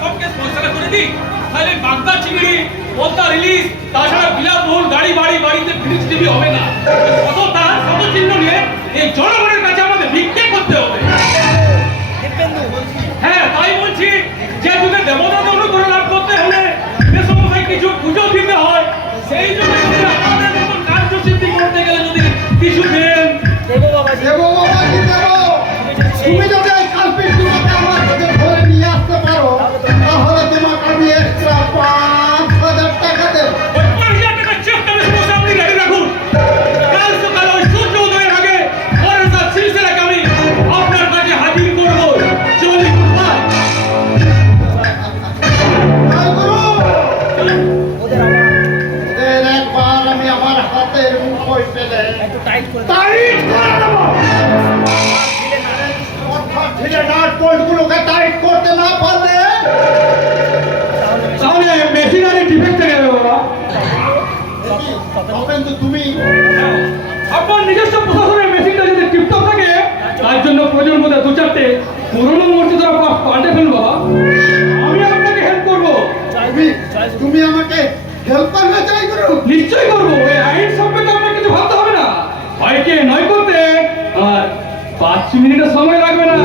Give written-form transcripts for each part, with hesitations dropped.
সব কেস ফয়সালা করে দিই, তাহলে বাগদা চিংড়ি, পদ্মা রিলিজ, তাছাড়া বিলাসবহুল গাড়ি বাড়িতে ফ্রিজ টিভি হবে না। কত চিহ্ন নিয়ে এই জনগণের কাছে আমাদের ভিক্ষে করতে হবে। হ্যাঁ, তাই বলছি যে যুগে দেবতাকে অনুকরণ লাভ করতে হলে যে সমস্ত কিছু পুজো দিতে হয়, সেই জন্য আমাদের মতন কার্যসিদ্ধি করতে গেলে যদি কিছু দেন। দেবো বাবাজি, দেবো। তুমি যদি এই কালপিটগুলোকে আমার কাছে ধরে নিয়ে আসতে পারো, তাহলে তোমাকে আমি এক্সট্রা 5,000 টাকা দেব। ওই 5,000 টাকা চেষ্টার সমস্যা আপনি রেডি রাখুন। কাল সকালে ওই সূর্য উদয়ের আগে পরের সাথে সিলসিলাকে আমি আপনার কাছে হাজির করবো। চলি কোথায়? ওদের একবার আমি আমার হাতের মুঠোয় পেলে একটু টাইট করে দেবো। ঢিলে নাট বোল্টগুলোকে টাইট করতে না পারলে তাহলে মেশিনারি ডিফেক্ট থেকে যাবে বাবা। তখন তো তুমি আপনার নিজস্ব প্রশাসনের মেশিনটা যদি টিপটপ থাকে, তার জন্য প্রয়োজন বোধ 2-4টে পুরোনো মর্যাদার পাল্টে ফেলবো বাবা। আমি আপনাকে হেল্প করবো। তুমি আমাকে হেল্প করবে চাই করো। নিশ্চয়ই করবো। এই আইন সম্পর্কে আপনার কিছু ভাবতে হবে না। ভাইকে নয় করতে আর 5 মিনিটের সময় লাগবে না।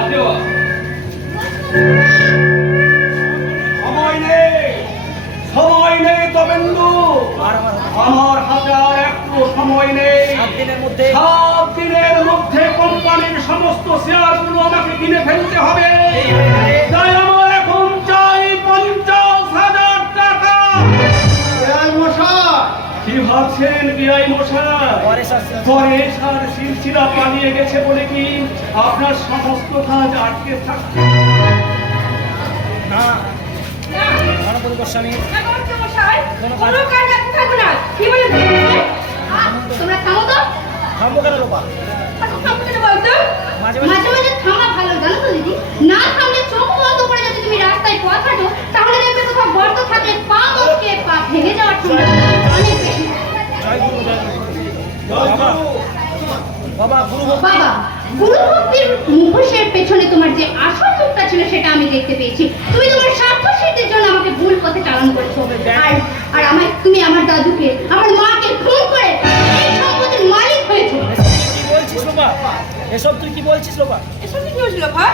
আপনি বাবা। সময় নেই তবেন্দু, আমার হাতে আর একটু সময় নেই। 7 দিনের মধ্যে কোম্পানির সমস্ত শেয়ারগুলো আমাকে কিনে ফেলতে হবে। তাই আমার এখন চাই 50,000 টাকা। কি ভাবছেন বিআই মশাই? পরেশ আর সিলসিলা পালিয়ে গেছে বলে কি আপনার সমস্ত কাজ আটকে থাকছে? না গণপতি গোস্বামী, কোনো কাজ রাখতে থাকবো না। কি বলে তোমরা থামো তো। থামবো কেন লোপা? থামো কেন বলতো? মাঝে মাঝে থামা ভালো, জানো তো দিদি। না থামলে চোখ বন্ধ করে যদি তুমি রাস্তায় পথ হাঁটো, তাহলে দেখবে কোথাও গর্ত থাকে, পা মচকে পা ভেঙে যাওয়ার সম্ভাবনা অনেক বেশি। বাবা গুরু ভক্তির মুখোশের পেছনে তোমার যে আসল মুখটা ছিল সেটা আমি দেখতে পেয়েছি। তুমি তোমার স্বার্থ সিদ্ধির জন্য আমাকে ভুল পথে চালান করেছো। আর আমায় তুমি আমার দাদুকে, আমার মাকে খুন করে এই সম্পত্তির মালিক হয়েছো। কি বলছিস লোপা? এসব তুই কি বলছিস লোপা? এসব কি হয়েছিল লোফা?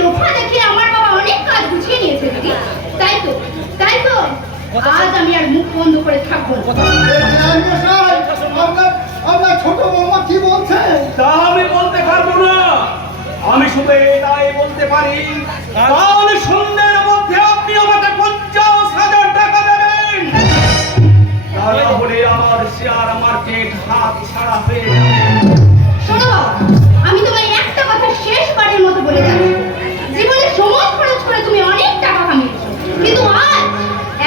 লোফা দেখে আমার বাবা অনেক কাজ গুছিয়ে নিয়েছে দিদি। তাই তো আজ আমি আর মুখ বন্ধ করে থাকবো না। আপনার ছোট বৌমা কি বলছে? তা আমি বলতে পারবো না। আমি শুধু এটাই বলতে পারি, কাল সন্ধ্যের মধ্যে আপনি আমাকে 50,000 টাকা দেবেন। তা না হলে আমার শেয়ার মার্কেট হাত ছাড়া হয়ে যাবে। শোনো বাবা, আমি তোমায় একটা কথা শেষবারের মতো বলে যাচ্ছি। জীবনে সময় খরচ করে তুমি অনেক টাকা কামিয়েছো, কিন্তু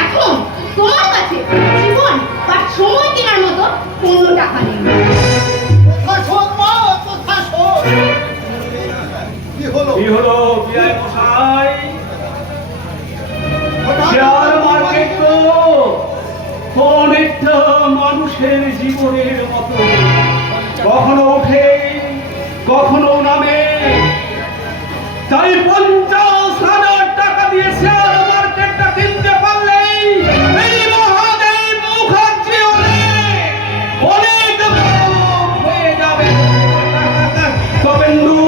এখন তোমার কাছে জীবন বা সময় কেনার মতো কোনো টাকা নেই। কি হলো বিআই মশাই? শেয়ার মার্কেট তো অনেকটা মানুষের জীবনের মতো, কখনো ওঠে কখনো নামে। তাই 50,000 টাকা দিয়ে শেয়ার মার্কেটটা কিনতে পারলেই এই মহাদেব মুখার্জি অনেক হয়ে যাবে। তবেন্দু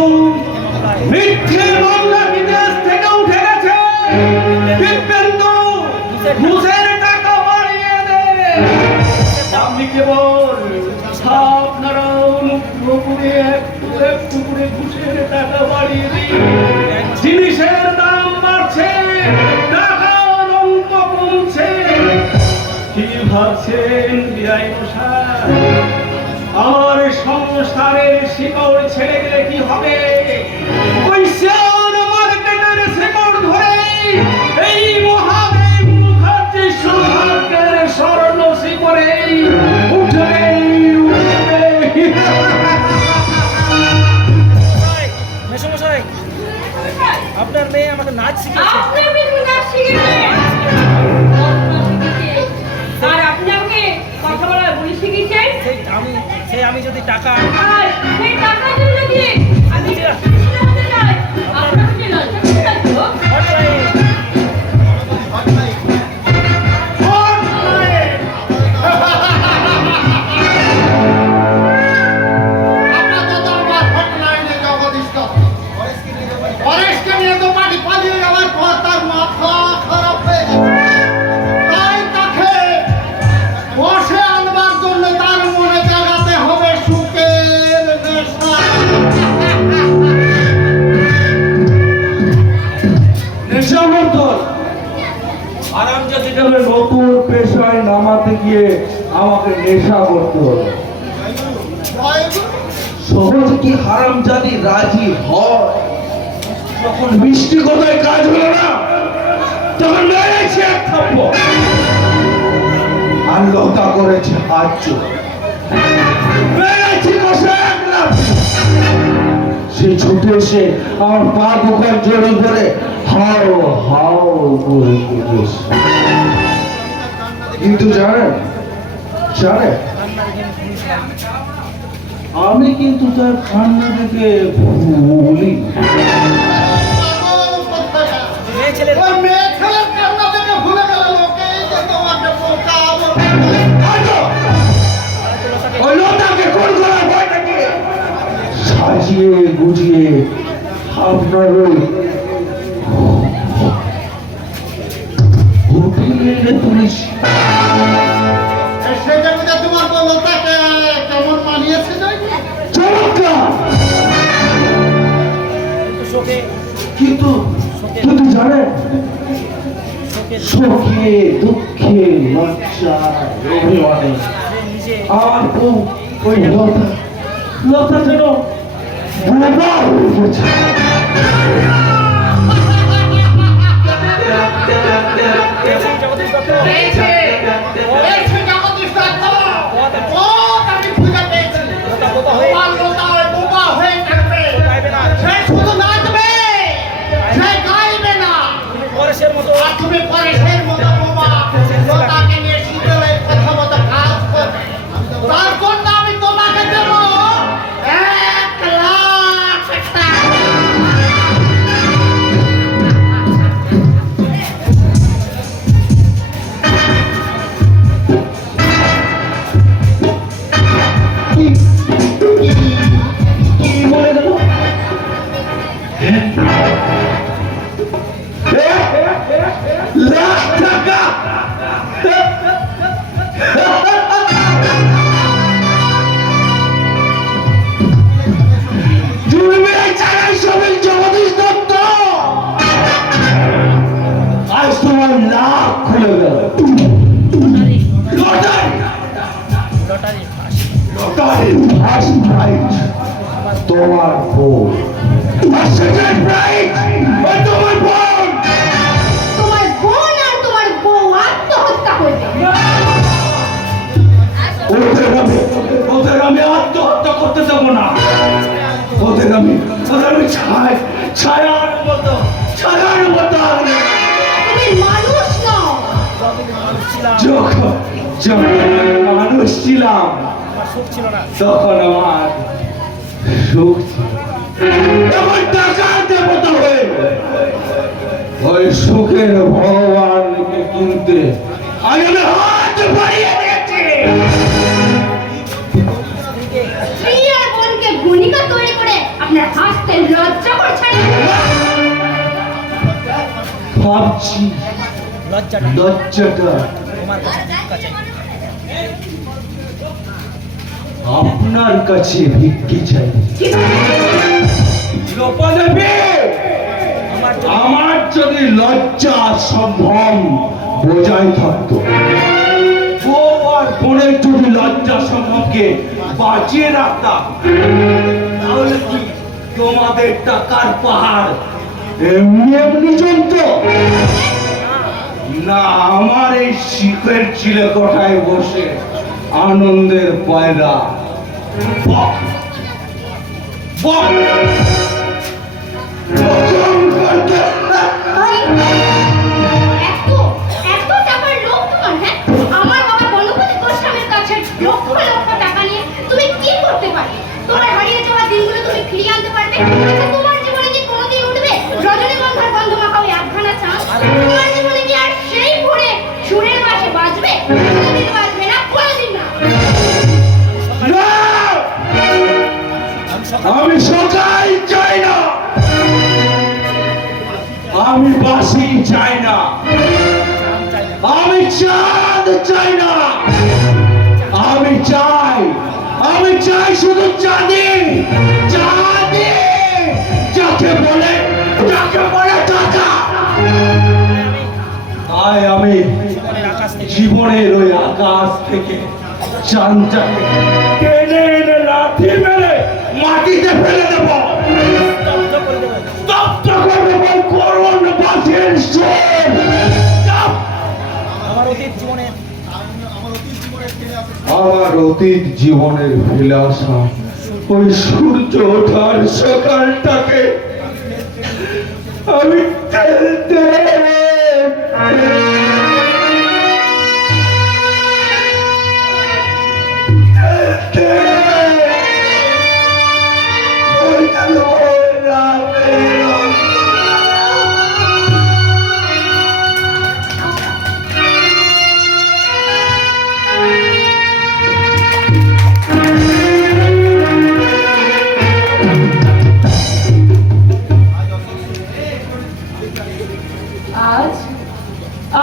মিথ্যের মামলা বিদেশ থেকে উঠে গেছে। দিব্যেন্দু ঘুষের টাকা বাড়িয়ে দে। আপনি কেবল আপনারা অনুগ্রহ করে একটু করে ঘুষের টাকা বাড়িয়ে দিন। জিনিসের দাম বাড়ছে, টাকার অঙ্ক কমছে। কি ভাবছেন বিআই মশাই? আমার সংসারের শিকড় ছেড়ে গেলে কি হবে? ওই শেয়ার মার্কেটের শিকড় ধরে এই মহাদেব মুখার্জি সৌভাগ্যের স্বর্ণ শিকড়ে উঠবে। মেশমশাই, আপনার মেয়ে আমাকে নাচ শিখিয়েছে। আপনার মেয়ে নাচ শিখিয়েছে আর আপনি আমাকে কথা বলা বলি শিখিয়েছেন। সেই আমি যদি টাকা আর সেই টাকা জন্য দিয়ে আমি সাজিয়ে আমাকে নেশা করতে হলো। সহজে কি হারামজাদি রাজি হয়? যখন মিষ্টি কথায় কাজ হলো না, তখন মেরেছি এক থাপ্পড়। আর লতা করেছে হাত চোখ, মেরেছি কষে এক লাথি। সে ছুটে এসে আমার পা দুখান জড়িয়ে ধরে হাও হাও করে কেঁদেছে। কিন্তু জানেন, আমি কিন্তু তার কান্না থেকে ভুলি। মেয়ে ছেলের ওই মেয়ে ছেলের কান্না থেকে ভুলে গেল লোকে যে তোমাকে বোকা বলে। ওই লোকটাকে কোন করার ভয়টাকে সাজিয়ে গুজিয়ে আপনার ওই হোটেলে এনে তুলেছি। সেই জায়গাতে তোমার লোকটাকে কেমন মানিয়েছে জানি? চমৎকার। শোকে কিন্তু কিন্তু জানেন, সুখে দুঃখে লজ্জায় অভিমানে নিজে আমার বউ ওই লতা যেন বোবা হয়ে গেছে। জগদীশ দত্ত এই যে জগদীশ দত্ত, ও আমি খুঁজে পেয়েছি। বোবা হয়ে তোমার লোটা ওই বোবা হয়ে থাকবে। গাইবে না, সে শুধু নাচবে, সে গাইবে না। পরেশের মতো আর তুমি পরেশের মতো বোবা লোটাকে নিয়ে শীতলের কথা মতো কাজ করবে। তার জন্য আমি তোমাকে দেব 1,00,000 টাকা। কি বলে গেল? লাখ টাকা! তুমি এই জায়গায় সবাই জগদীশ দত্ত, আজ তোমার নাক খুলে গেল। লটারি লটারি ফাঁসি লটারি ফার্স্ট প্রাইজ তোমার বউ, আর সেকেন্ড প্রাইজ ওই তোমার বোন। তোমার বোন আর তোমার বউ আত্মহত্যা করবে। ওদের আমি আত্মহত্যা করতে দেবো না। ওদের আমি ছায়ার মতো তুমি মানুষ নও। যতদিন মানুষ ছিলাম যখন মানুষ ছিলাম আমার সুখ ছিল না। তখন আমার সুখ ছিল। এবার টাকার দেবতা হয়ে ওই সুখের ভগবানকে কিনতে আজ আমি হাত বাড়িয়ে দিয়েছি। স্ত্রী আর বোনকে ভূমিকা তৈরি করে আপনার হাসতে লজ্জা করছে না? ভাবছি লজ্জাটা লজ্জাটা তোমার কাছে ভিক্ষা চাই। আপনার কাছে ভিক্ষি চাই। লোপাদেবী, আমার আমার যদি লজ্জা সম্ভ্রম বজায় থাকতো, বউ আর বোনের যদি লজ্জা সম্ভ্রমকে বাঁচিয়ে রাখতাম, তাহলে কি তোমাদের টাকার পাহাড় এমনি এমনি চলত না? আমার এই শিখের চিলে কোঠায় বসে আনন্দের পয়দা বক বক বকন করতে এত টাকার লোভ তোমার, হ্যাঁ? আমার বাবা গণপতি গোস্বামীর কাছে লক্ষ লক্ষ টাকা নিয়ে তুমি কি করতে পারবে? তোমার হারিয়ে যাওয়া দিনগুলো তুমি ফিরিয়ে আনতে পারবে? আচ্ছা, তোমার জীবনে কি কোনোদিন উঠবে রজনীগন্ধার গন্ধ মাখা ওই আধখানা চাঁদ? তোমার জীবনে কি আর সেই ভোরে সুরের বাঁশি বাজবে? কোনোদিন বাজবে না, কোনোদিন না। না! আমি সকাল চাই না, আমি বাসি চাই না, আমি চাঁদ চাই না, আমি চাই শুধু চাঁদি যাকে বলে টাকা। তাই আমি জীবনের আকাশ থেকে জীবনের ওই আকাশ হাত থেকে চানটাকে টেনে এনে লাঠি মেরে মাটিতে ফেলে দেব, স্তব্ধ করে দেবো। স্তব্ধ করে দেব করুণ বাসের সুর। চাপ! আমার অতীত জীবনে আমার অতীত জীবনের বিলাসা ওই সূর্য ওঠার সকালটাকে আমি ঠেলতে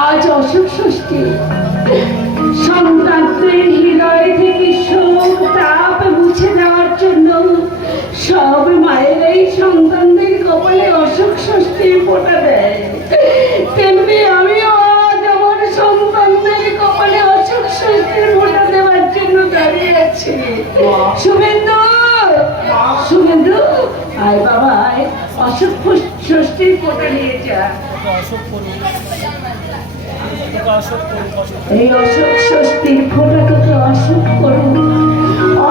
আজ অশোক ষষ্ঠী। সন্তানদের হৃদয় থেকে শোক তাপ মুছে দেওয়ার জন্য সব মায়েরাই সন্তানদের কপালে অশোক ষষ্ঠীর ফোঁটা দেয়। তেমনি আমিও আজ আমার সন্তানদের কপালে অশোক ষষ্ঠীর ফোঁটা দেওয়ার জন্য দাঁড়িয়ে আছি। শুভেন্দু, শুভেন্দু, আয় বাবা আয়, অশোক ষষ্ঠীর ফোঁটা নিয়ে যা। তোকে অশোক করুন, তোকে অশোক করুন, অশোক। এই অশোক ষষ্ঠীর ফোঁটা তোকে অশোক করুন,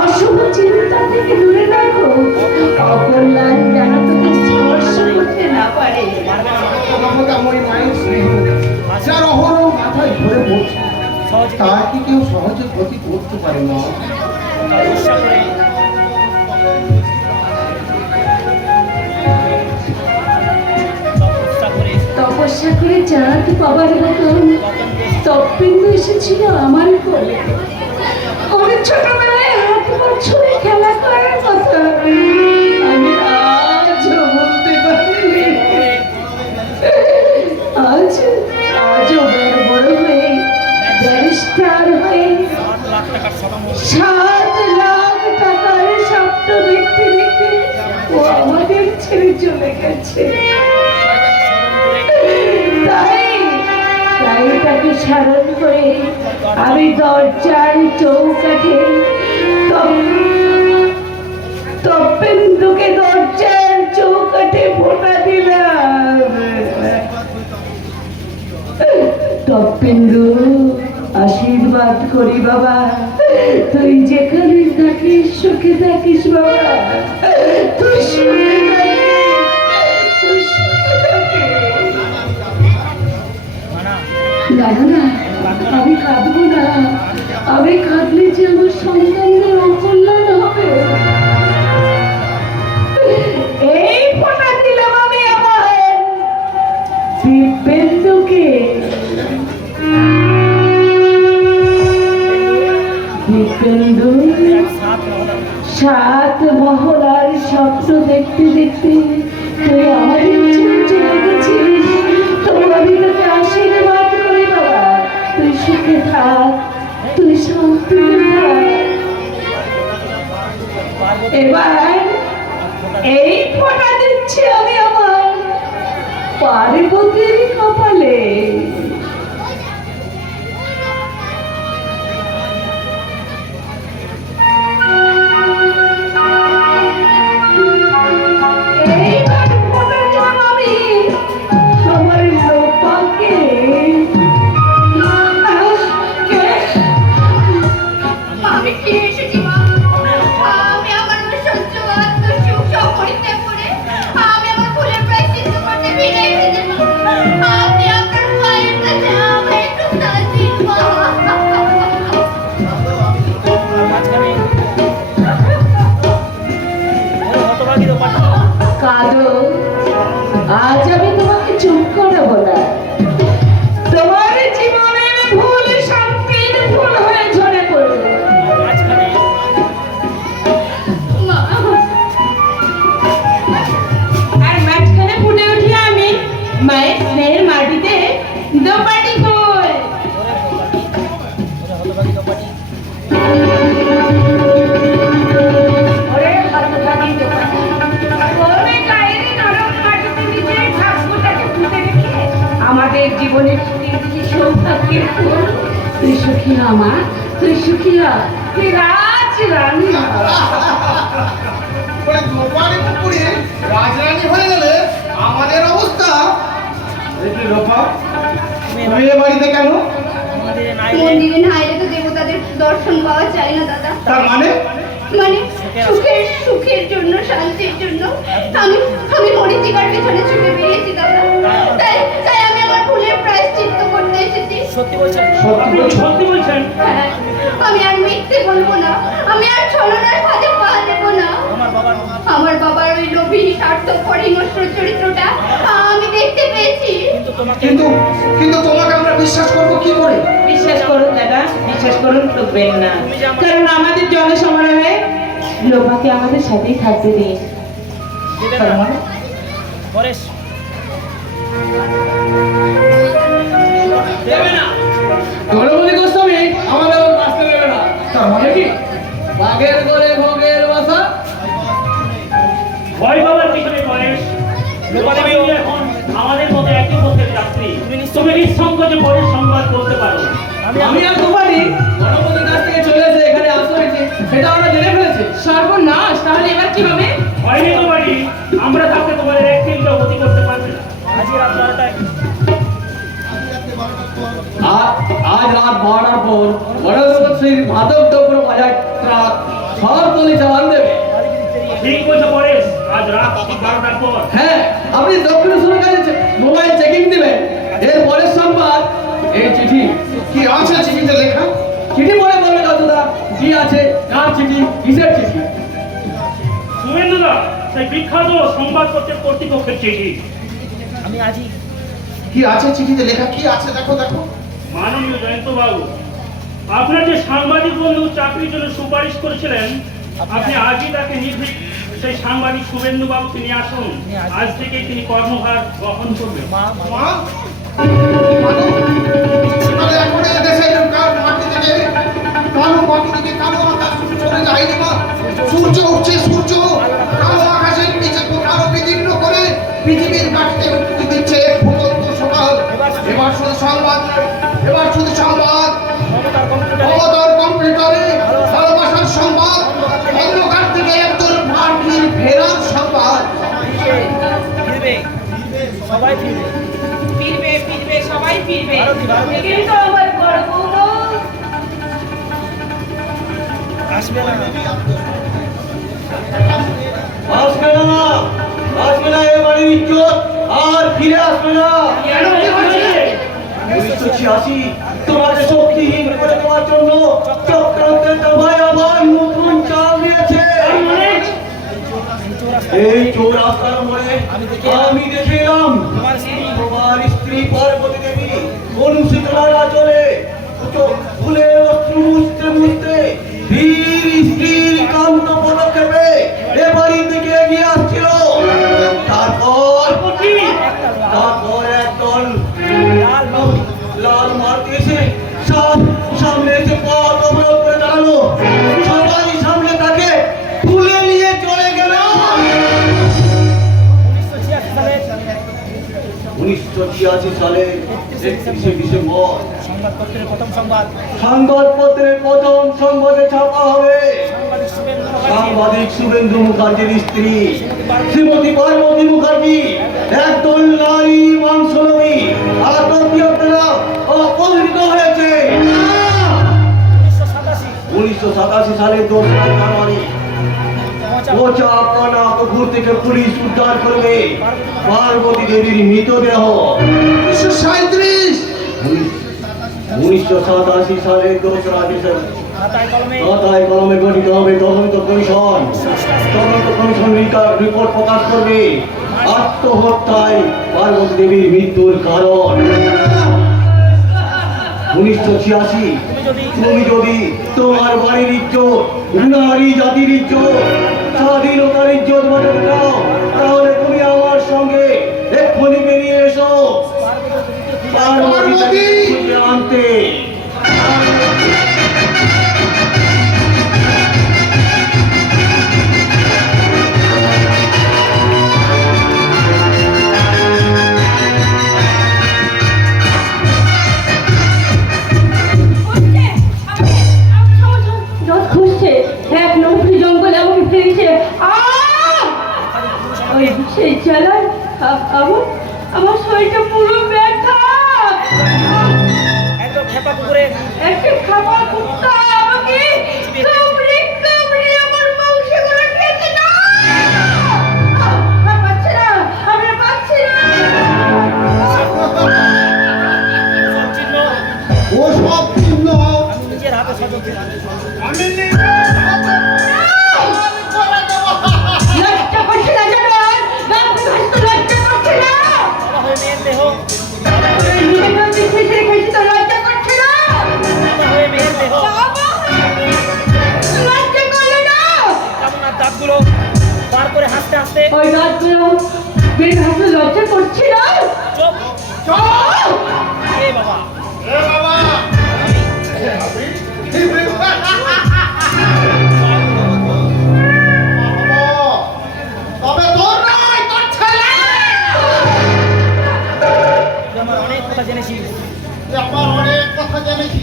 অশুভ চিন্তা থেকে দূরে রাখো, অকল্যাণ যেন তোকে স্পর্শ করতে না পারে। মমতাময়ী মায়ের স্নেহ যার অহরহ মাথায় ধরে পড়ছে, সহজে তার কি কেউ সহজে ক্ষতি করতে পারে না? তপস্যা করে তপস্যা করে চাঁদ পাবার মতন তপবিন্দু এসেছিল আমার কোলে। ওর ছোটবেলায় হাত পা ছুঁয়ে খেলা করার কথা আমি আজও বলতে পারিনি। আজও বড় হয়ে ব্যারিস্টার হয়ে 7 লাখ টাকার স্বপ্ন দেখতে দেখতে ও আমাদের ছেড়ে চলে গেছে। তাই তাকে স্মরণ করে আমি দরজার চৌকাঠে তপেন্দুকে দরজার চৌকাঠে ফোঁটা দিলাম। তপেন্দু, আশীর্বাদ করি বাবা, তুই যেখানে থাকিস সুখে থাকিস বাবা, তুই সুখে থাকিস, তুই সুখে থাকিস। না না না, আমি কাঁদবো না, আমি কাঁদলে যে আমার সন্তানদের অকল্যাণ হবে। এই ফোঁটা দিলাম আমি আমার দিব্যেন্দুকে। দিব্যেন্দু 7 মহলার স্বপ্ন দেখতে দেখতে তুই আমাদের ছেড়ে চলে গেছিস। তবু আমি তোকে আশীর্বাদ করি বাবা, তুই সুখে থাক, তুই শান্তিতে থাক। এবার এই ফোঁটা দিচ্ছি আমি আমার পার্বতীর কপালে। এইবার ফোঁটা দিলাম আমি আমার লোপাকে। আমি ফিরে এসেছি মা। আমি আমার সহ্য আত্মসুখ সব পরিত্যাগ করে আমি আমার ভুলের প্রায়শ্চিত্ত করতে ফিরে এসেছি মা। আপনি আপনার মায়ের কাছে আমায় একটু সাথ দিন মা। মাঝখানে হতভাগী ব্যাপারটা কাঁদো, আজ আমি তোমাকে চুপ করাবো না। তোমার জীবনের ভুল শান্তির ভুল হয়ে ঝরে পড়বে। মাঝখানে মা, আর মাঝখানে ফুটে উঠি আমি মায়ের স্নেহের মাটিতে দোপাটি কই। হতভাগী ব্যাপারটি ওরে হতভাগী দোপাটি, ওরে গায়ের নরম মাটিতে নিজের ভাগ্যটাকে পুঁতে রেখে আমাদের জীবনে ফুটে উঠেছে সৌভাগ্যের ফুল। তুই সুখী না মা, স্ত্রী সুখিয়া হে রাজ রানী ওই গোপালী পুকুরে রাজরানী হয়ে গেলে আমাদের অবস্থা। দেখি রূপা, তুমি এ বাড়িতে কেন? মন্দিরে নাই মন্দিরে না এলে তো দেবতাদের দর্শন পাওয়া যায় না দাদা। তার মানে মানে সুখের জন্য, শান্তির জন্য আমি মরিচিকার পেছনে ছুটে বেরিয়েছি দাদা। তাই আমি আমার ভুলের প্রায়শ্চিত্ত করতে এসেছি। সত্যি বলছেন? আপনি কি সত্যি বলছেন? হ্যাঁ, আমি আর মিথ্যে বলবো না, আমি আর ছলনার ফাঁদে পা দেবো না। আমার বাবার ওই লোভী স্বার্থপর হিংস্র চরিত্রটা আমি দেখতে পেয়েছি। কিন্তু তোমাকে আমরা বিশ্বাস করবো কি করে? বিশ্বাস করুন দাদা, বিশ্বাস করুন, ঠকবেন না। কারণ আমাদের জনসমারোহে লোভাকে আমাদের সাথেই থাকতে দিন। তার মানে পরেশ দেবে না। গণপতি গোস্বামী আমাদের বাঁচতে দেবে না। তার মানে কি? বাঘের গলে ভোগের বাসা। ভয় পাওয়ার পিছনে পরেশ, তুমি এখন আমাদের মতো একই পথের যাত্রী। তুমি নিঃসংকোচে পরেশ সংবাদ বলতে পারো। আমি আর গোপালী গণপতির কাছ থেকে চলে এসে এখানে আশ্রয় নিয়েছি, সেটা আমরা জেনে ফেলেছি। সর্বনাশ, তাহলে এবার কি হবে? হয়নি তোমারই, আমরা থাকতে তোমাদের এক চিন্তা গতি করতে পারবে না। আজকে রাত 12টায় আজ রাত 12টার পর বড় শ্রীর মাধব দ্রব্য বাজার ট্রাক সব তলি চালান দেবে। ঠিক বলছো পরেশ, আজ রাত ঠিক 12টার পর। হ্যাঁ, আপনি দক্ষিণেশ্বরের কাছে মোবাইল চেকিং দিবেন। এর পরের সংবাদ এই চিঠি। কি আছে চিঠিতে লেখা? চিঠি পড়ে বলবে দাদুদা কি আছে, কার চিঠি, কিসের চিঠি? শুভেন্দুদা, সেই বিখ্যাত সংবাদপত্রের কর্তৃপক্ষের চিঠি। আমি আজই কি আছে চিঠিতে লেখা? কি আছে দেখো দেখো। মাননীয় জয়ন্তবাবু, আপনার যে সাংবাদিক বন্ধু চাকরির জন্য সুপারিশ করেছিলেন, আপনি আজই তাকে নির্ভীক সেই সাংবাদিক শুভেন্দু বাবুকে নিয়ে আসুন। আজ থেকে তিনি কর্মভার গ্রহণ করবেন। মা মা তাহলে এখন এই দেশের কার মাটি থেকে কালো মাটি থেকে কালো আকাশ চলে যায়নি মা। সূর্য উঠছে, সূর্য কালো আকাশের নিচে কালো বিদীর্ণ করে পৃথিবীর মাটিতে উঠতে দিচ্ছে ফুটন্ত সকাল। এবার শুধু সংবাদ, এবার শুধু সংবাদ মমতার কম্পিউটারে ভালোবাসার সংবাদ, অন্ধকার থেকে একজন পাখির ফেরার সংবাদ। ফিরবে, সবাই ফিরবে। ফিরবে ফিরবে, সবাই ফিরবে। ভারতী। কিন্তু আমার বড় বৌমা আসবে না। আসবে না এ বাড়ির ইজ্জত আর ফিরে আসবে না। কেন কি হয়েছে? 1986 তোমাকে শক্তিহীন করে দেওয়ার জন্য চক্রান্তের দাবায় আবার নতুন চাল দিয়েছে। এই চৌরাস্তার মোড়ে আমি দেখে এলাম তোমার স্ত্রী পার্বতী দেবী অনুশীলনার আচলে ফুলের অশ্রু মুছতে মুছতে ধীর স্থির কান্ত পদক্ষেপে এ বাড়ির দিকে এগিয়ে আসছিল। তারপর একদল লাল মারতে এসে সামনে এসে পথ অবরোধ করে দাঁড়ালো। সবাই সামনে তাকে তুলে নিয়ে চলে গেল। 1986 সালে 31শে ডিসেম্বর সংবাদপত্রের প্রথম সংবাদ, সংবাদপত্রের প্রথম সংবাদে ছাপা হবে সাংবাদিক শুভেন্দু সাংবাদিক শুভেন্দু মুখার্জির স্ত্রী শ্রীমতী পার্বতী মুখার্জি একদল নারী মাংসলোভী আত্মহত্যা অপহৃত হয়েছে। 1987 সালে 2রা জানুয়ারি কোচাপানা পুকুর থেকে পুলিশ উদ্ধার করবে পার্বতী দেবীর মৃতদেহ। 1987 সালে 2রা ডিসেম্বর খাতায় কলমে গঠিত হবে তদন্ত কমিশন। তদন্ত কমিশন রিপোর্ট প্রকাশ করবে আত্মহত্যায় পার্বতী দেবীর মৃত্যুর কারণ। 1986 তুমি যদি তোমার বাড়ির ইজ্জত, নারী জাতির ইজ্জত, স্বাধীনতার ইজ্জত বাঁচাতে চাও, তাহলে তুমি আমার সঙ্গে এক্ষুনি বেরিয়ে এসো পার্বতী আনতে। সেই চালায় আমার শরীরটা পুরো ব্যথা। একদম খেপা পুকুরে একটা খাবার কুত্তা আমাকে কামড়ে কামড়ে আমার মাংসগুলো খেতে না। আমি পাচ্ছি না, আমি পাচ্ছি না। সব চিহ্ন ও সব চিহ্ন আমি নিজের হাতে সজগ দিলাম। লজ্জা করছে না জানোয়ার, বাপরে ভাসতে লজ্জা করছে না। বাবা হয়ে মেয়ের দেহ, নিজেকে দেখে খেয়েছি তো লজ্জা করছে না। বাবা হয়ে মেয়ের দেহ, লজ্জা করলে না। কামনার দাঁতগুলো বার করে হাসতে হাসতে ওই দাঁতগুলো বের হাসতে লজ্জা করছে না। চোখ চল এ বাবা এ বাবা তবে তোর নয় তোর ছেলে তুই আমার অনেক কথা জেনেছিস। তুই আমার অনেক কথা জেনেছি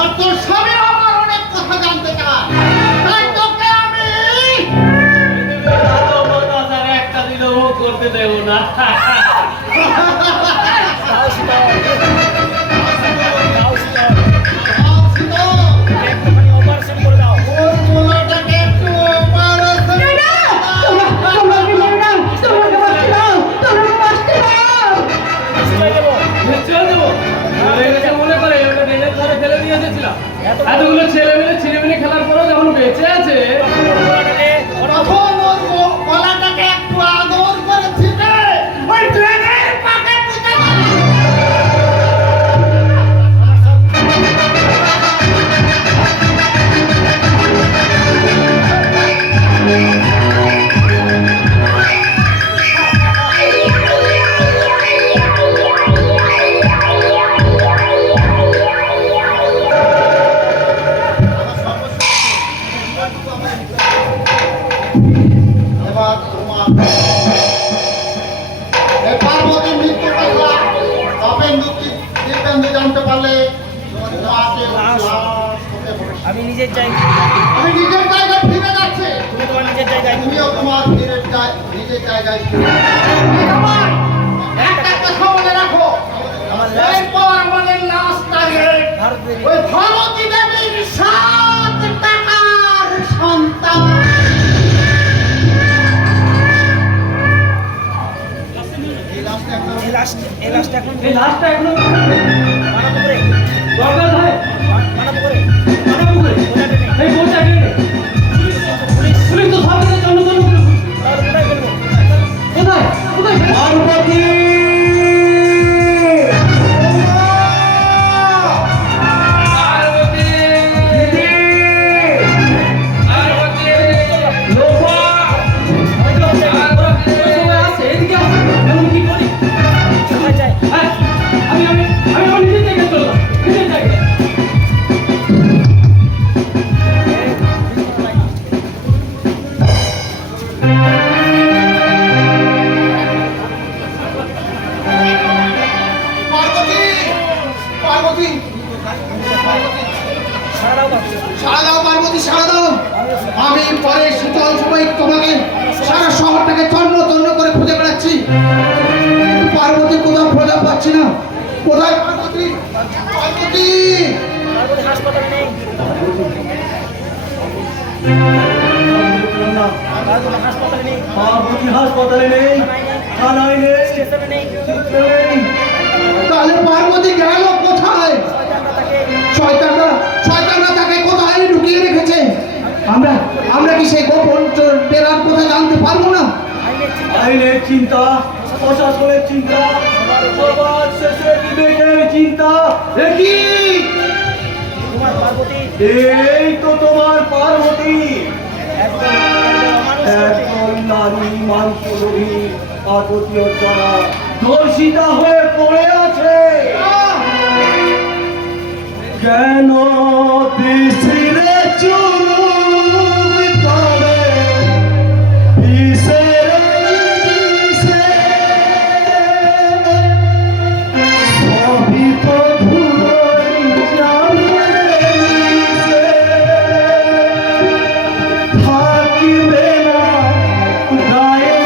আর তোর স্বামী আমার অনেক কথা জানতে চায় তাই তোকে আমি একটা দিনও মুখ করতে দেব না। তাও শীতল, তাও শীতল, বলছি তো, একটুখানি অপারেশন করে দাও। ওর গোলাটাকে একটু অপারেশন তোমাকে মেরে না, তোমাকে বাঁচতে দাও, তোমাকে বাঁচতে দাও। নিশ্চয় দেবো। নিশ্চয় দেবো। চলে গেছে মনে করে ওটা ড্রেনের ধারে ফেলে দিয়ে এসেছিলাম। এতগুলো ছেলেমেয়ে ছিনিমিনি খেলার পরেও যখন বেঁচে আছে, তখন ওর গলাটাকে একটু আদর করে ছিটে ওই ট্রেনের পাকে পুঁতে মারে। এবার তোমার এই পার্বতীর মৃত্যুর কথা দিব্যেন্দু জানতে পারলে তোমাকে লাশ হতে হবে। আমি নিজের জায়গায়, আমি নিজের জায়গায় ফিরে যাচ্ছে তুমি তোমার নিজের জায়গায়। তুমিও তোমার নিজের জায়গায় ফিরে যাও। একটা কথা মনে রাখো আমার লাশ এরপর আমাদের লাশ লাগে ভারত দেবী। ওই ভারতী দেবীর 7 টাকার সন্তান এই লাশটা এখন এই লাশটা এখনো বানাবো করে, দরকার হয় বানাবো করে, মানা পুকুরে ওটাতে নেই। এই বউটা কে পুলিশ তো সব কিছু তন্ন তন্ন করে তাহলে কোথায় ফেলবো? কোথায় কোথায় পার্বতী পার্বতী দিদি পার্বতী লোপা আছে এদিকে আমি কি করি কোথায় যাই? হ্যাঁ, আমি আমার নিজের জায়গায় চললাম নিজের জায়গায় পার্বতী পার্বতী সারা দাও বাবু। সারা দাও পার্বতী সারা দাও আমি পরে শীতল সময় তোমাকে সারা শহরটাকে তন্ন তন্ন করে খুঁজে বেড়াচ্ছি কিন্তু পার্বতী কোথাও খোঁজা পাচ্ছি না কোথায় পার্বতী পার্বতী তারপরে হাসপাতালে নেই, তারপরে হাসপাতালে নেই, পার্বতী হাসপাতালে নেই থানায় নেই স্টেশনে নেই। তাহলে পার্বতী গেল কোথায় শয়তানরা তাকে শয়তানরা তাকে কোথায় লুকিয়ে রেখেছে আমরা কি সেই গোপন টেরার কথা জানতে পারবো না আইনের চিন্তা, আইনের চিন্তা প্রশাসনের চিন্তা সবার শেষে বিবেকের চিন্তা দেখি তোমার পার্বতী এই তো তোমার পার্বতী একজন অমানুষ একজন নারী মাংসলোভী পার্বতীয় দ্বারা ধর্ষিতা হয়ে পড়ে আছে কেন পিছিয়ে চুপ করে পিছিয়ে সবই তো ধুলোয় জানিয়েছে থাকিবে না গায়ে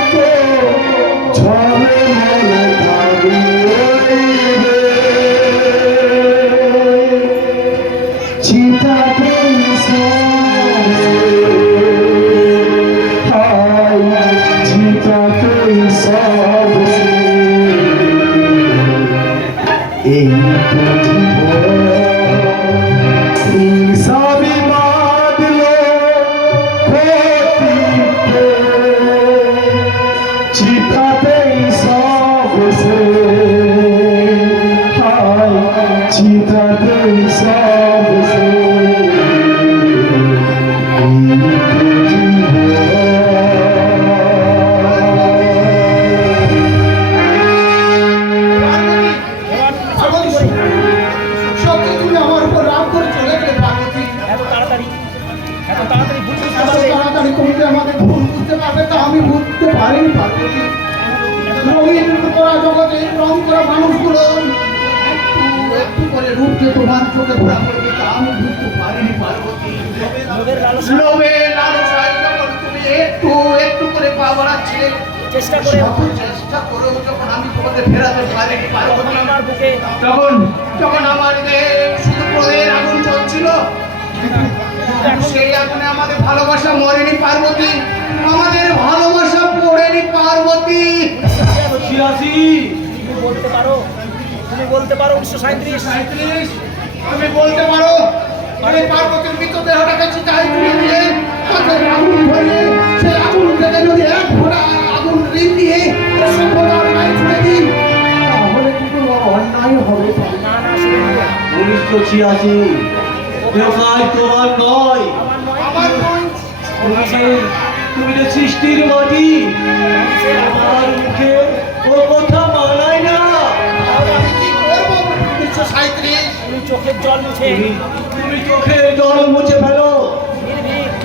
করে রূপকে তোমার চোখে ধরা পড়বে তা আমি বুঝতে পারিনি পার্বতী। লোভের লালসা লোভের লালসায় যখন তুমি একটু একটু করে পা বাড়াচ্ছিলে, চেষ্টা করে শত চেষ্টা করেও যখন আমি তোমাকে ফেরাতে পারিনি পার্বতী, আমার বুকে তখন যখন আমার দেহে শুধু ক্রোধের আগুন চলছিল, সেই আগুনে আমাদের ভালোবাসা মরেনি পার্বতী, আমাদের ভালোবাসা পড়েনি পার্বতী। ছিয়াশি তুমি বলতে পারো 1937 37, তুমি বলতে পারো এই পার্বতীর মৃতদেহটাকে চিতায় তুলে দিয়ে পাথরে আগুন ধরিয়ে সেই আগুন থেকে যদি এক ফোঁটা আগুন ঋণ দিয়ে সভ্যতার গায়ে ছুড়ে দিই, তাহলে কিন্তু অন্যায় হবে না। না না শুনে নিও। 1986 দেখায় তোমার নয়, আমার মন তুমি যে সৃষ্টির মাটি, আমার মুখে ও কথা মানায় না। তাহলে আমি কি করবো? 1937, তুমি চোখের জল মুছে তুমি চোখের জল মুছে ফেলো।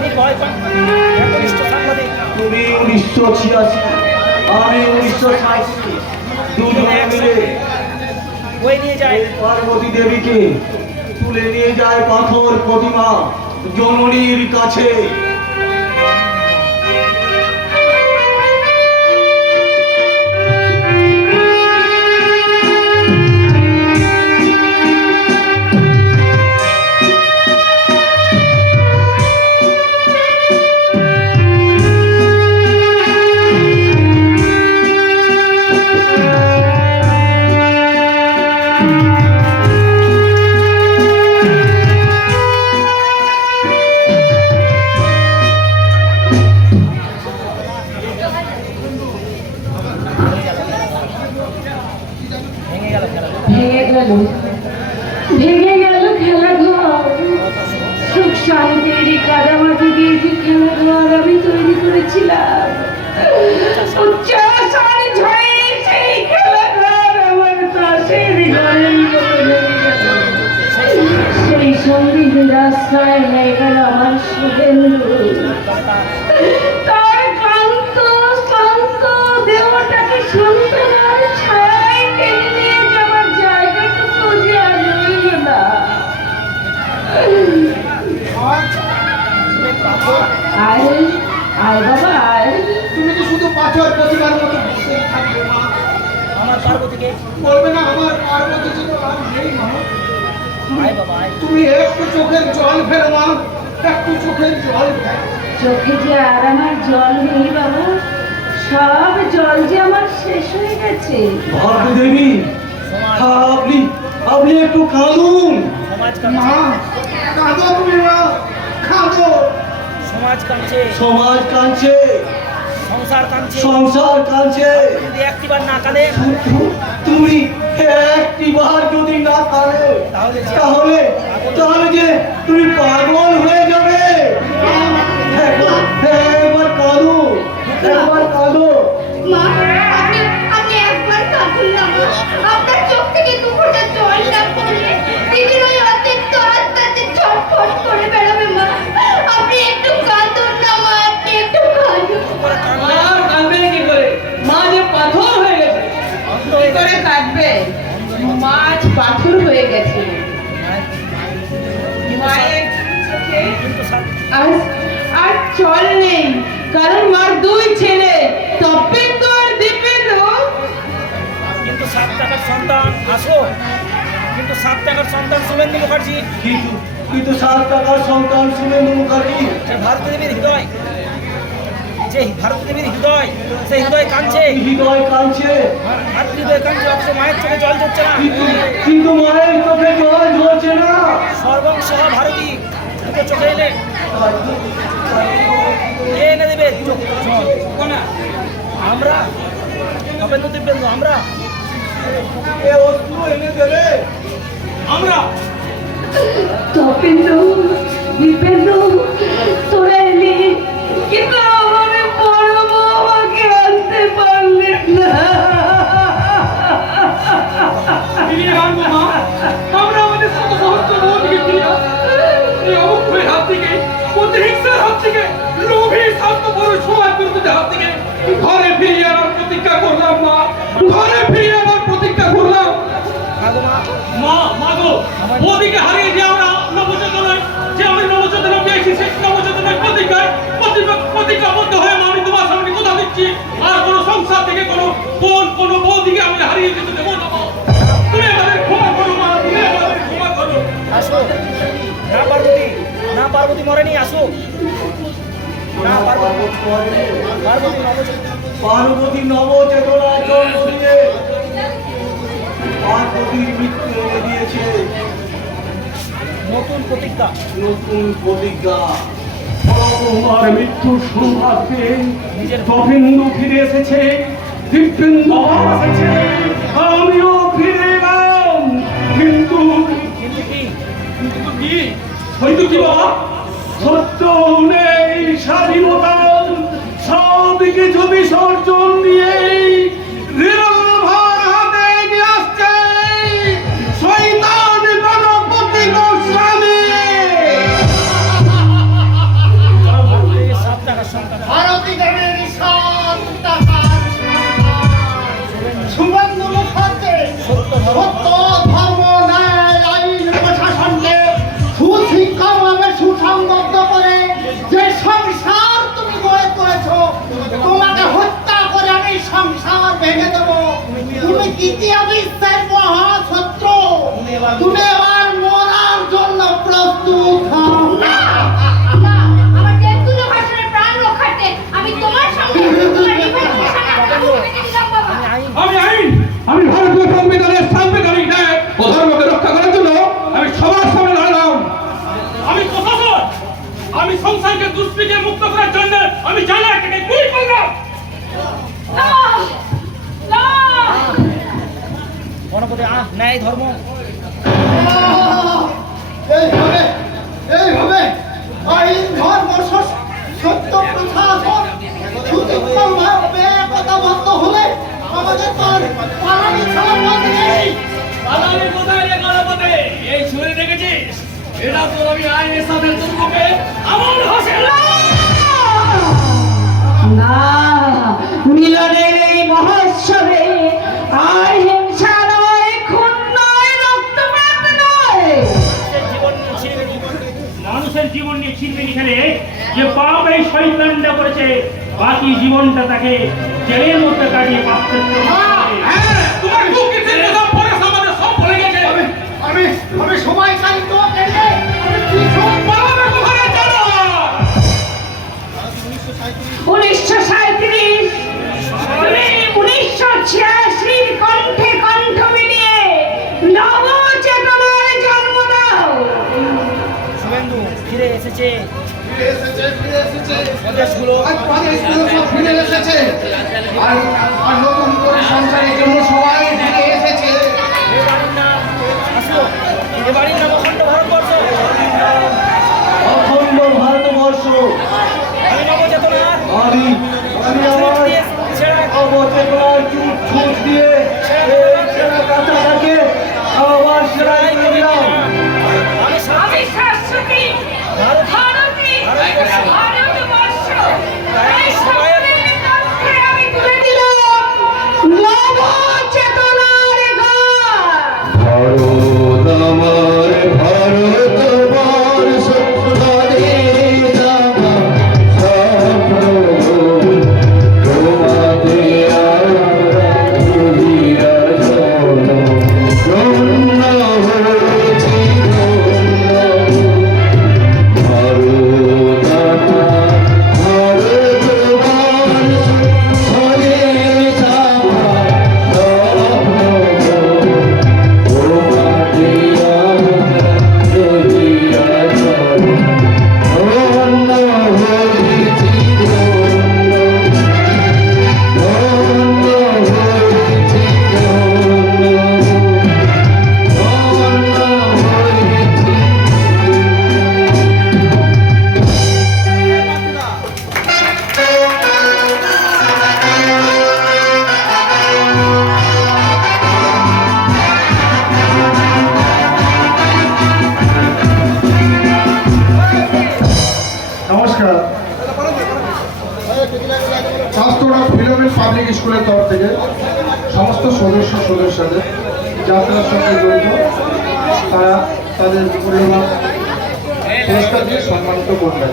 নির্ভয় একনিষ্ঠ সাংবাদিক তুমি 1986, আমি 1937, দুজনে মিলে বই নিয়ে যায় পার্বতী দেবীকে তুলে নিয়ে যায় পাথর প্রতিমা জননীর কাছে। ভেঙে গেল খেলা ভেঙে গেল খেলা ঘর, সুখ শান্তির কাদামাটি দিয়ে যে খেলা ঘর আমি তৈরি করেছিলাম, উচ্চাসন ঝড়ে সেই খেলা ঘর আমার পাশের ঘরের মতো ভেঙে গেল। সেই সঙ্গীতের রাস্তায় হয়ে গেল আমার শুভেন্দু, তার ক্লান্ত ক্লান্ত দেহটাকে সন্তানের ছায়ায় টেনে নিয়ে যাওয়ার জায়গাটুকু যে আর রইল না। আয় আয় বাবা আয়, তুমি তো শুধু পাথর প্রতিমার মতো বসে থাকবে মা, আমার পার্বতীকে বলবে না আমার পার্বতী ছিল আর নেই মা। আয় বাবা আয় তুমি একটু চোখের জল ফেলো মা, একটু চোখের জল ফেলো। চোখে যে আর আমার জল নেই বাবা, সব জল যে আমার শেষ হয়ে গেছে। ভারতী দেবী, আপনি আপনি একটু কাঁদুন। সমাজ মা কাঁদছে কাঁদো তুমি মা, কাঁদো। সমাজ কাঁদছে সমাজ কাঁদছে, সংসার কাঁদছে সংসার কাঁদছে। যদি একটিবার না কাঁদে তুমি একটিবার যদি না কাঁদে তাহলে তাহলে তাহলে যে তুমি পাগল হয়ে যাবে। একবার কাঁদো, একবার কাঁদো। মা, আপনি একবার কাঁদুন না মা। আপনার চোখ থেকে দু ফোঁটা জল না পড়লে দিদির ওই অতিরিক্ত আত্মাতে ছটফট করে বেড়াবে মা। আপনি একটু কাঁদুন না মা, আপনি একটু কাঁদুন। আর কাঁদবে কি করে? মা যে পাথর হয়ে গেছে। কি করে কাঁদবে? মাছ পাথর হয়ে গেছে। মায়ের চোখে কিন্তু আর আর চল নেই, কারণ মার দুই ছেলে তপেন্দু আর দীপেন্দু। কিন্তু 7 টাকার সন্তান আসো, কিন্তু 7 টাকার সন্তান শুভেন্দু মুখার্জি, কিন্তু কিন্তু 7 টাকার সন্তান শুভেন্দু মুখার্জি, যে ভারতী দেবীর হৃদয়, যে ভারতী দেবীর হৃদয়, সেই হৃদয় কাঁদছে, হৃদয় কাঁদছে। ভারতী হৃদয় কাঁদছে, অথচ মায়ের চোখে জল ঝরছে না। কিন্তু মায়ের চোখে জল ঝরছে না। সর্বংসহ ভারতী দুটো চোখে এলে কে এনে দেবে না? আমরা তপেন্দু দিব্যেন্দু, আমরা এ অস্ত্র এনে দেবে আমরা। তপেন্দু দীপেন্দু তোরা এলি, কিন্তু আমাদের বড় বৌমাকে আনতে পারলেন না। আমরা আমাদের সমস্ত বোনকে ফিরিয়ে এই অবক্ষয়ের হাত থেকে, প্রতিহিংসার হাত থেকে, লোভী স্বার্থপর সমাজ বিরোধীদের হাত থেকে ঘরে ফিরিয়ে আনার প্রতিজ্ঞা করলাম না, ঘরে ফিরিয়ে আনার প্রতিজ্ঞা করলাম। ঠাকুমা মা গো, বৌদিকে হারিয়ে যে আমরা নবচেতনায়, যে আমি নবচেতনা পেয়েছি, সেই নবচেতনায় প্রতিজ্ঞাবদ্ধ হয়ে আমি তোমার সামনে কথা দিচ্ছি, আর কোনো সংসার থেকে কোনো বোন, কোনো বৌদিকে আমি হারিয়ে যেতে দেবো না মা। তুমি আমাদের ক্ষমা করো মা, তুমি আমাদের ক্ষমা করো। আসো না পার্বতী মরেনি, আসো না পার্বতী নবচেতনায় জন্ম দিয়ে পার্বতীর মৃত্যু এনে দিয়েছে নতুন প্রতিজ্ঞা। তোমার মৃত্যুর সংবাদ পেয়ে তপেন্দু ফিরে এসেছে, দিব্যেন্দু এসেছে, আমিও ফিরে এলাম। কিন্তু কি বাবা? সত্য নেই, স্বাধীনতা, সব কিছু বিসর্জন দিয়ে রিভলভার হাতে নিয়ে আসছে শয়তান গণপতি গোস্বামী। 7 টাকার সন্তান ভারতী দেবীর সন্তান শুভেন্দু মুখার্জি সত্য ধর্ম ন্যায় আইন প্রশাসনকে সুশিক্ষাভাবে সুসংবদ্ধ করে যে সংসার তুমি গড়ে তুলেছো, তোমাকে হত্যা করে আমি সংসার ভেঙে দেবো। তুমি দ্বিতীয় বিশ্বের মহাশত্রু, তুমি এবার মরার জন্য প্রস্তুত হও। না, না, আমার দেবতুল্য ভাষণের প্রাণ রক্ষার্থে আমি তোমার সঙ্গে তোমার জীবনের নিশানা পেতে দিলাম বাবা। আমি ভারতীয় সংবিধানের সাংবিধানিক ন্যায় ও ধর্মকে রক্ষা করার জন্য আমি সবার সামনে দাঁড়ালাম। আমি প্রশাসন, আমি সংসারকে দুষ্কৃতিকে মুক্ত করার জন্য আমি জানা থেকে গুলি করলাম। না, না, গণপতি ন্যায় ধর্ম এইভাবে আইন ধর্ম সত্য প্রশাসন সুচিত্রভাবে একতাবদ্ধ হলে আমাদের তো আর পালানি ছাড়া পথ নেই। আলালের কোথায় রে গণপতি? এই ছুরি দেখেছিস? এটা তো আমি আইএসএফের দুর্গকে আমার হাসে না, মিলনের এই মহোৎসবে আর হিংসা নয়, খুন নয়, রক্তপাত নয়। মানুষের জীবন নিয়ে ছিনবিনি খেলে যে পাপ এই শয়তানটা করেছে, বাকি জীবনটা তাকে জেলের মধ্যে কাটিয়ে বাঁচতে হবে। তোমার কুকীর্তির কথা পরে আমাদের সব ভুলে গেছে। আমি সময় চাই তো কেটে আমি কি সব বাবা কোথায় জানো? 1937 1986 কণ্ঠে কণ্ঠ মিলিয়ে নবচেতনায় জন্ম দাও। শুভেন্দু ফিরে এসেছে, ফিরে এসেছে প্রদেশগুলো আজ প্রদেশগুলো সব ফিরে এসেছে, আর নতুন করে সংসারের জন্য সবাই ফিরে এসেছে। এ বাড়ির নাম আসো, এ বাড়ির নাম অখণ্ড ভারতবর্ষ। অখণ্ড ভারতবর্ষ। আমি নবচেতনা আমি আমার অবচেতনার চুপ ছুট দিয়ে কাঁচাটাকে আবার সেলাই করলাম। আমি আমি শাশ্বতী ভারতী ভারতবর্ষ, এই শক্তির তথ্যে আমি তুলে দিলাম নবচেতনার গান। ভারত আমার ভারতবর্ষ স্বাধীন আমার স্বপ্ন তোমাতে আমরা তুলিয়া জন্য ধন্য হয়েছি ধন্য। ভারত আমার ভারতবর্ষ স্বাধীন আমার স্বপ্ন নমস্কার, শাস্ত্রনাথ ফিলোমেন পাবলিক স্কুলের তরফ থেকে সমস্ত সদস্যদের যাত্রার সঙ্গে জড়িত তারা তাদের মূল্যবান পুরস্কার দিয়ে সম্মানিত করবেন।